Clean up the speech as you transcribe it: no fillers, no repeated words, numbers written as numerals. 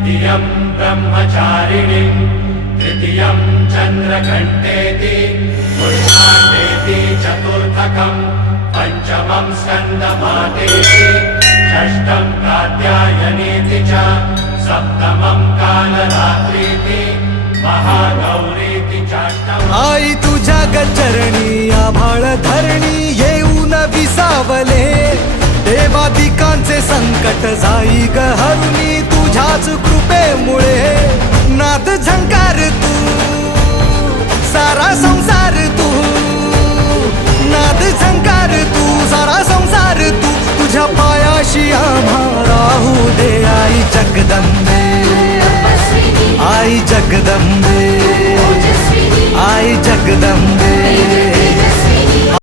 द्वितीयं ब्रह्मचारिणीं तृतीयं चन्द्रघण्टेति पुष्पाण्डेति चतुर्थकं पञ्चमं स्कन्दमातेति षष्ठं कात्यायनीति च सप्तमं कालरात्रीति महागौरीति चाष्टमम्। आई तुझ्या गचरणी आभाळ धरणी येऊन विसावले देवादिकांचे संकट जाई ग हरुणी तुझ्याच कृपेमुळे नाद झंकार तू सारा संसार तू नाद झंकार तू सारा संसार तू तुझ्या पायाशी आम्हा राहू दे आई जगदंबे आई जगदंबे आई जगदंबे